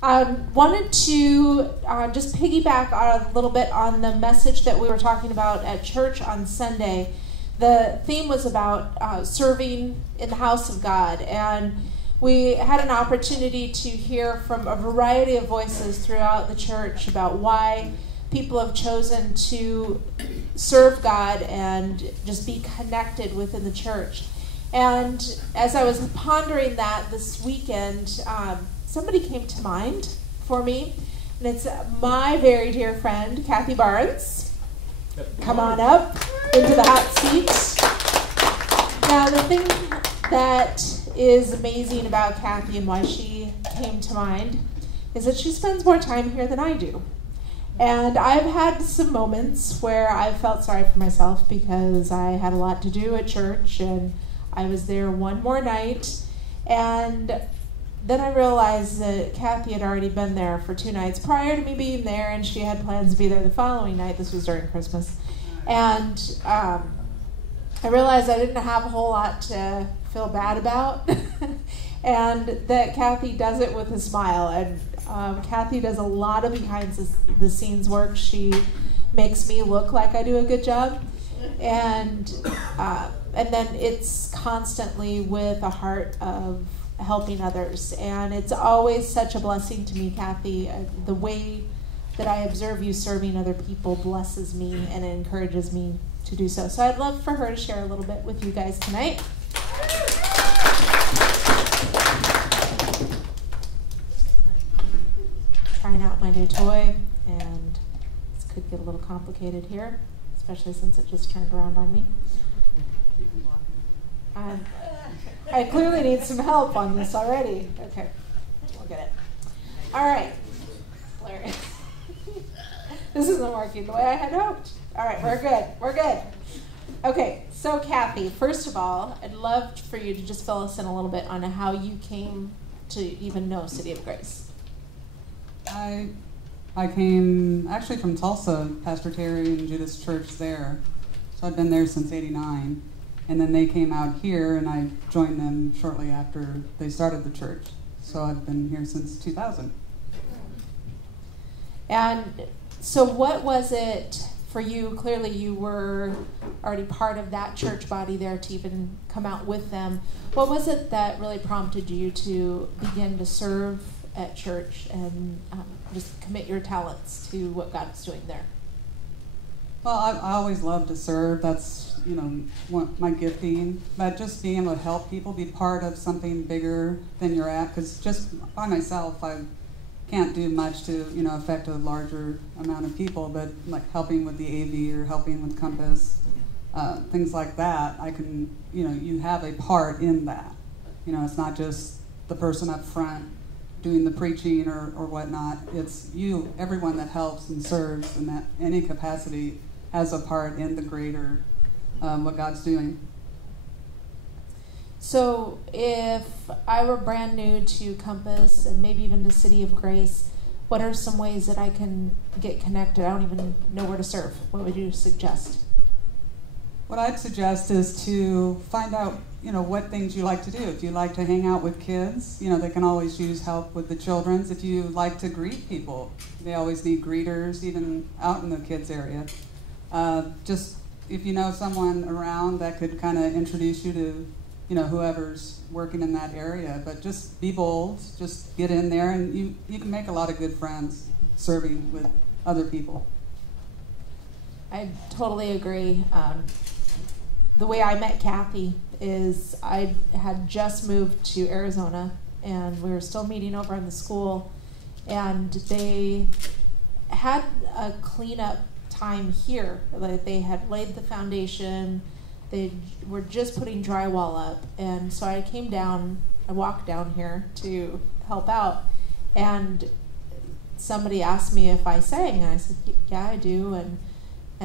Wanted to just piggyback a little bit on the message that we were talking about at church on Sunday. The theme was about serving in the house of God, and we had an opportunity to hear from a variety of voices throughout the church about why people have chosen to serve God and just be connected within the church. And as I was pondering that this weekend, somebody came to mind for me, and it's my very dear friend, Kathy Barnes. Come on up into the hot seat. Now, the thing that is amazing about Kathy and why she came to mind is that she spends more time here than I do. And I've had some moments where I felt sorry for myself because I had a lot to do at church, and I was there one more night, and then I realized that Kathy had already been there for 2 nights prior to me being there, and she had plans to be there the following night. This was during Christmas. And I realized I didn't have a whole lot to feel bad about, and that Kathy does it with a smile. And Kathy does a lot of behind-the-scenes work. She makes me look like I do a good job. And then it's constantly with a heart of helping others. And it's always such a blessing to me, Kathy. The way that I observe you serving other people blesses me and it encourages me to do so. So I'd love for her to share a little bit with you guys tonight. Trying out my new toy, and this could get a little complicated here, especially since it just turned around on me. I clearly need some help on this already. Okay, we'll get it. All right, Larry. This isn't working the way I had hoped. All right, we're good. Okay, so Kathy, first of all, I'd love for you to just fill us in a little bit on how you came to even know City of Grace. I came actually from Tulsa, Pastor Terry and Judith's church there. So I've been there since '89. And then they came out here, and I joined them shortly after they started the church. So I've been here since 2000. And so what was it for you? Clearly you were already part of that church body there to even come out with them. What was it that really prompted you to begin to serve at church and just commit your talents to what God's doing there? Well, I always love to serve. That's, my gifting. But just being able to help people be part of something bigger than you're at, because just by myself, I can't do much to, affect a larger amount of people, but like helping with the AV or helping with Compass, things like that, I can, you have a part in that. It's not just the person up front doing the preaching or whatnot. It's you, everyone that helps and serves in that any capacity has a part in the greater what God's doing. So if I were brand new to Compass and maybe even to City of Grace, what are some ways that I can get connected? I don't even know where to serve. What would you suggest? What I'd suggest is to find out, what things you like to do. If you like to hang out with kids, they can always use help with the children's. If you like to greet people, they always need greeters, even out in the kids area. Just if you know someone around that could kind of introduce you to, whoever's working in that area. But just be bold, just get in there, and you can make a lot of good friends serving with other people. I totally agree. The way I met Kathy is I had just moved to Arizona, and we were still meeting over in the school, and they had a cleanup time here. Like they had laid the foundation, they were just putting drywall up, and so I walked down here to help out, and somebody asked me if I sang, and I said, yeah, I do, and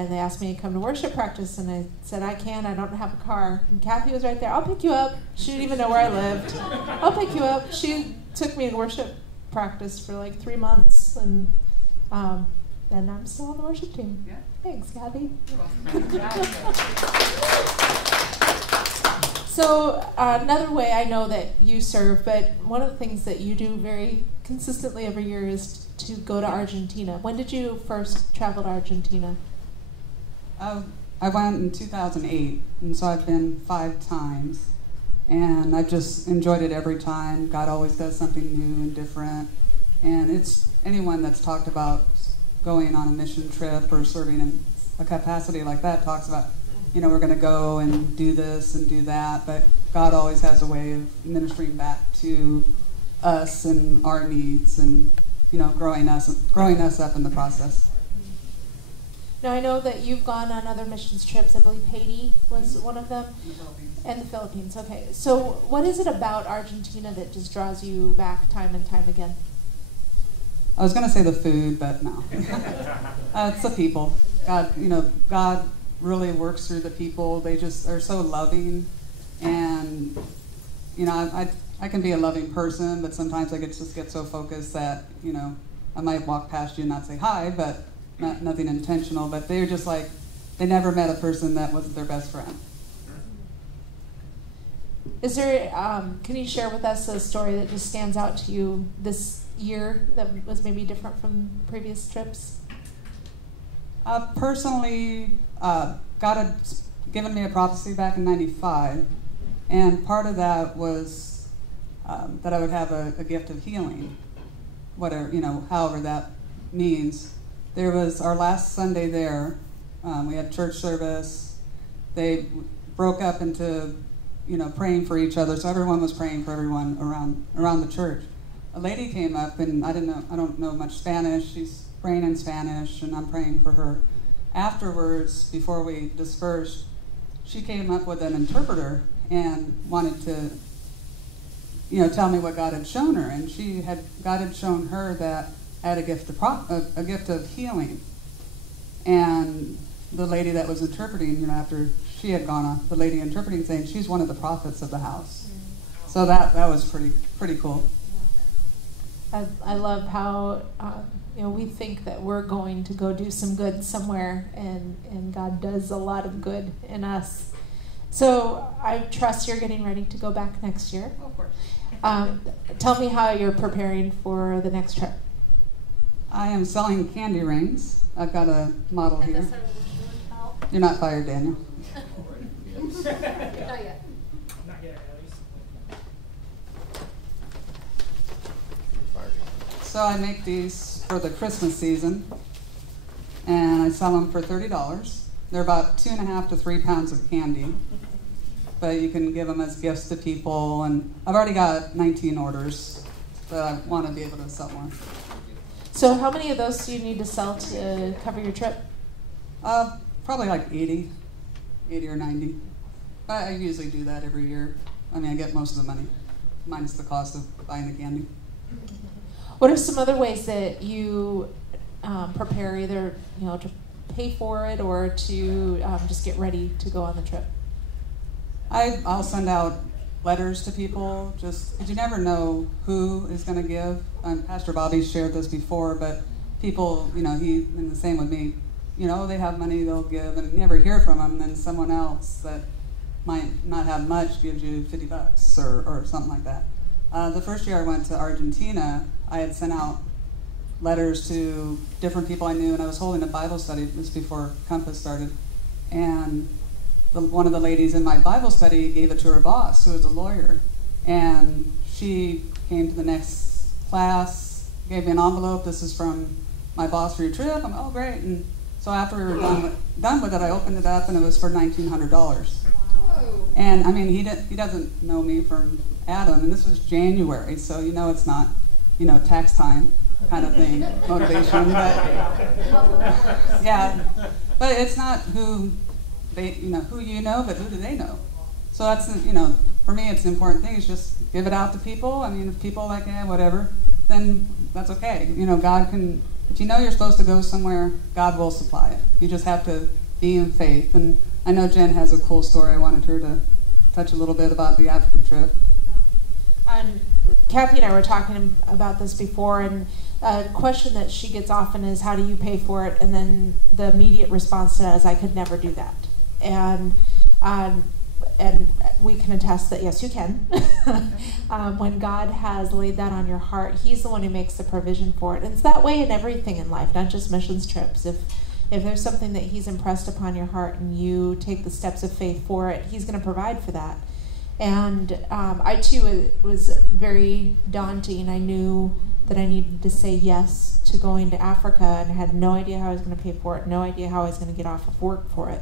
they asked me to come to worship practice, and I said, I can, I don't have a car. And Kathy was right there. I'll pick you up. She didn't even know where I lived. I'll pick you up. She took me to worship practice for like 3 months, and I'm still on the worship team. Yeah. Thanks, Kathy. So another way I know that you serve, but one of the things that you do very consistently every year is to go to Argentina. When did you first travel to Argentina? I went in 2008, and so I've been 5 times. And I've just enjoyed it every time. God always does something new and different. And it's anyone that's talked about going on a mission trip or serving in a capacity like that talks about, we're going to go and do this and do that. But God always has a way of ministering back to us and our needs and, growing us up in the process. Now, I know that you've gone on other missions trips. I believe Haiti was one of them. And the Philippines, okay. So what is it about Argentina that just draws you back time and time again? I was going to say the food, but no. It's the people. God really works through the people. They just are so loving. And, I can be a loving person, but sometimes I just get so focused that, I might walk past you and not say hi, but nothing intentional. But they're just like, they never met a person that wasn't their best friend. Is there, can you share with us a story that just stands out to you this year that was maybe different from previous trips? Personally, God had given me a prophecy back in '95, and part of that was that I would have a gift of healing, whatever, however that means. There was our last Sunday there, we had church service. They broke up into praying for each other. So everyone was praying for everyone around the church. A lady came up, and I don't know much Spanish. She's praying in Spanish, and I'm praying for her. Afterwards, before we dispersed, she came up with an interpreter and wanted to, tell me what God had shown her. And God had shown her that I had a gift of healing. And the lady that was interpreting, after she had gone off, the lady interpreting saying she's one of the prophets of the house. So that was pretty cool. I love how we think that we're going to go do some good somewhere, and God does a lot of good in us. So I trust you're getting ready to go back next year. Of course. Tell me how you're preparing for the next trip. I am selling candy rings. I've got a model here. You're not fired, Daniel. Not yet. Not yet, at least. So I make these for the Christmas season, and I sell them for $30. They're about 2.5 to 3 pounds of candy, but you can give them as gifts to people. And I've already got 19 orders, but I want to be able to sell more. So how many of those do you need to sell to cover your trip? Probably like 80 or 90. I usually do that every year. I get most of the money, minus the cost of buying the candy. What are some other ways that you prepare, either to pay for it or to just get ready to go on the trip? I'll send out letters to people, just because you never know who is going to give. Pastor Bobby shared this before, but people, and the same with me, they have money, they'll give, and you never hear from them. And then someone else that might not have much gives you $50 or something like that. The first year I went to Argentina, I had sent out letters to different people I knew, and I was holding a Bible study just before Compass started. And one of the ladies in my Bible study gave it to her boss, who was a lawyer. And she came to the next class, gave me an envelope. This is from my boss for your trip. I'm, oh, great. And so after we were done with it, I opened it up, and it was for $1,900. And he doesn't know me from Adam, and this was January, so it's not, tax time kind of thing, motivation. But yeah, but it's not who they, who but who do they know? So that's, for me, it's an important thing is just give it out to people. If people like, whatever, then that's okay. God can, if you're supposed to go somewhere, God will supply it. You just have to be in faith. And I know Jen has a cool story. I wanted her to touch a little bit about the Africa trip. Kathy and I were talking about this before, and a question that she gets often is, how do you pay for it? And then the immediate response to that is, I could never do that. And we can attest that yes, you can. When God has laid that on your heart, He's the one who makes the provision for it. And it's that way in everything in life, not just missions trips. If there's something that He's impressed upon your heart and you take the steps of faith for it, He's going to provide for that. And I too, it was very daunting. I knew that I needed to say yes to going to Africa, and I had no idea how I was going to pay for it, no idea how I was going to get off of work for it.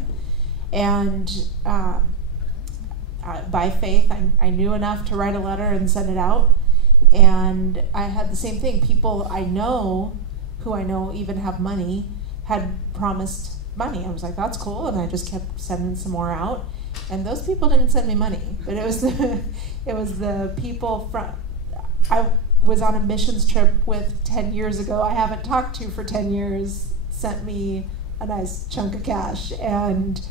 And by faith, I knew enough to write a letter and send it out. And I had the same thing. People I know, who I know even have money, had promised money. I was like, that's cool, and I just kept sending some more out. And those people didn't send me money, but it was the people from, I was on a missions trip with 10 years ago, I haven't talked to for 10 years, sent me a nice chunk of cash. And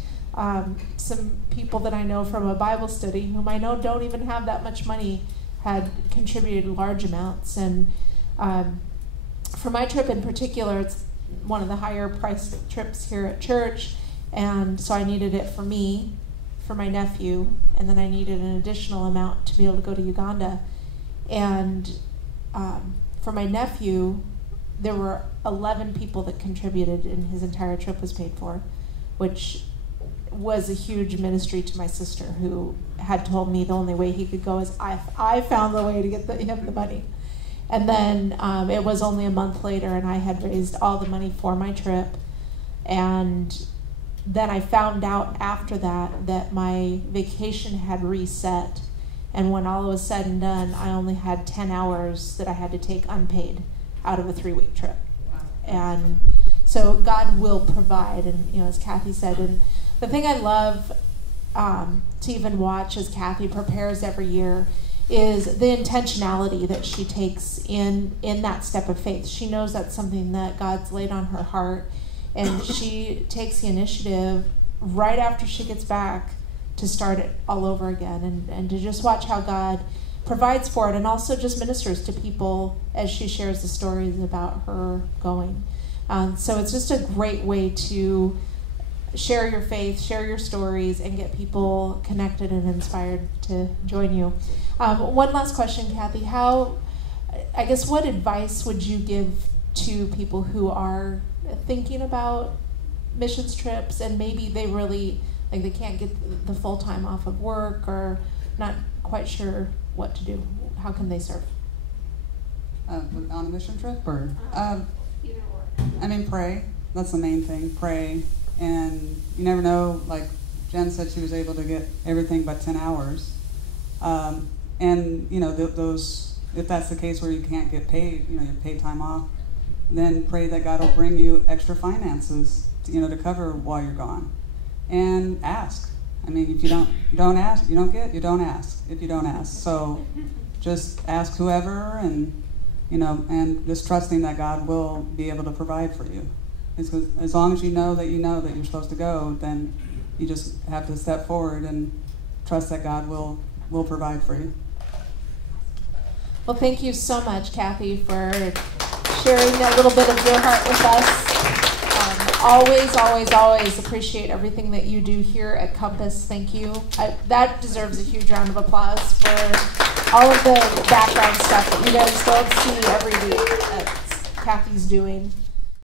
some people that I know from a Bible study, whom I know don't even have that much money, had contributed large amounts. And for my trip in particular, it's one of the higher priced trips here at church, and so I needed it for me, for my nephew, and then I needed an additional amount to be able to go to Uganda. And for my nephew, there were 11 people that contributed, and his entire trip was paid for, which was a huge ministry to my sister, who had told me the only way he could go is I found the way to get him the money. And then it was only a month later, and I had raised all the money for my trip. And then I found out after that my vacation had reset. And when all was said and done, I only had 10 hours that I had to take unpaid out of a 3-week trip. And so God will provide, and as Kathy said, and the thing I love to even watch as Kathy prepares every year is the intentionality that she takes in that step of faith. She knows that's something that God's laid on her heart, and she takes the initiative right after she gets back to start it all over again, and to just watch how God provides for it, and also just ministers to people as she shares the stories about her going. So it's just a great way to share your faith, share your stories, and get people connected and inspired to join you. One last question, Kathy. What advice would you give to people who are thinking about missions trips, and maybe they really, they can't get the full time off of work, or not quite sure what to do? How can they serve? On a mission trip, or? Either or. Pray. That's the main thing, pray. And you never know, like Jen said, she was able to get everything but 10 hours. Those, if that's the case where you can't get paid, you paid time off, then pray that God will bring you extra finances, to cover while you're gone. And ask. If you don't ask, you don't get, you don't ask if you don't ask. So just ask whoever, and just trusting that God will be able to provide for you. As long as you know that you're supposed to go, then you just have to step forward and trust that God will provide for you. Well, thank you so much, Kathy, for sharing a little bit of your heart with us. Always, always, always appreciate everything that you do here at Compass. Thank you. That deserves a huge round of applause for all of the background stuff that you guys don't see every week that Kathy's doing.